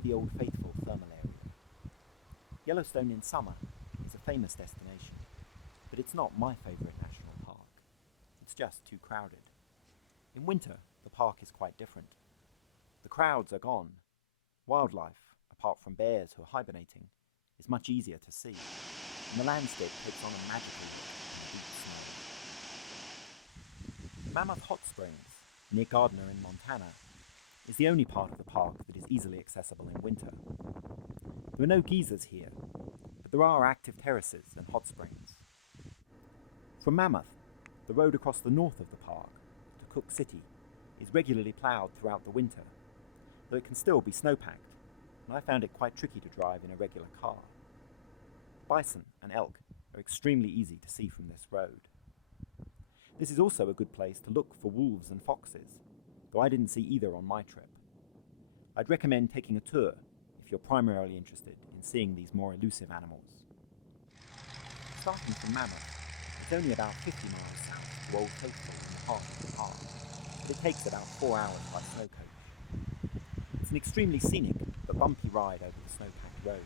near the Old Faithful thermal area. Yellowstone in summer is a famous destination, but it's not my favourite national park. It's just too crowded. In winter, the park is quite different. The crowds are gone. Wildlife, apart from bears who are hibernating, is much easier to see, and the landscape takes on a magical look in the deep snow. Mammoth Hot Springs, near Gardner in Montana, is the only part of the park that is easily accessible in winter. There are no geysers here, but there are active terraces and hot springs. From Mammoth, the road across the north of the park to Cook City is regularly ploughed throughout the winter, though it can still be snowpacked, and I found it quite tricky to drive in a regular car. Bison and elk are extremely easy to see from this road. This is also a good place to look for wolves and foxes, though I didn't see either on my trip. I'd recommend taking a tour if you're primarily interested in seeing these more elusive animals. Starting from Mammoth, it's only about 50 miles south to Old Faithful in the heart of the park, but it takes about 4 hours by snow coach. It's an extremely scenic but bumpy ride over the snow-packed roads.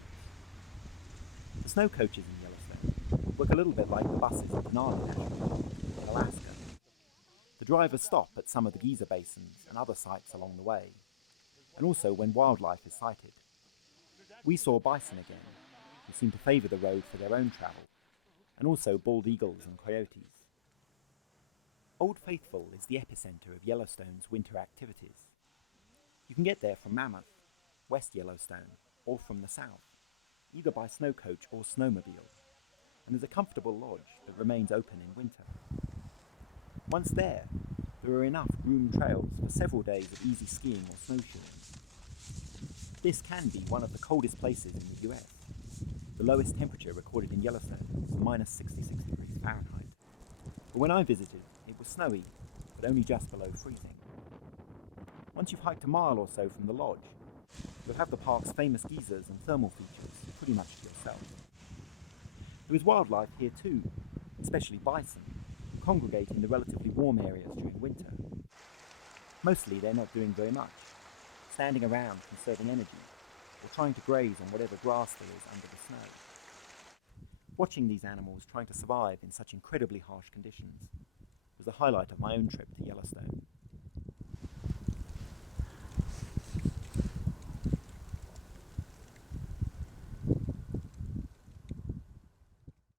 The snow coaches in Yellowstone work a little bit like the buses at Denali National Park in Alaska. The drivers stop at some of the geyser basins and other sites along the way, and also when wildlife is sighted. We saw bison again, who seem to favour the road for their own travel, and also bald eagles and coyotes. Old Faithful is the epicentre of Yellowstone's winter activities. You can get there from Mammoth, West Yellowstone, or from the south, either by snow coach or snowmobile, and there's a comfortable lodge that remains open in winter. Once there are enough groomed trails for several days of easy skiing or snowshoeing. This can be one of the coldest places in the US. The lowest temperature recorded in Yellowstone was minus 66 degrees Fahrenheit. But when I visited, it was snowy, but only just below freezing. Once you've hiked a mile or so from the lodge, you'll have the park's famous geysers and thermal features pretty much to yourself. There is wildlife here too, especially bison, who congregate in the relatively warm areas during winter. Mostly they're not doing very much, standing around conserving energy, or trying to graze on whatever grass there is under the snow. Watching these animals trying to survive in such incredibly harsh conditions was the highlight of my own trip to Yellowstone.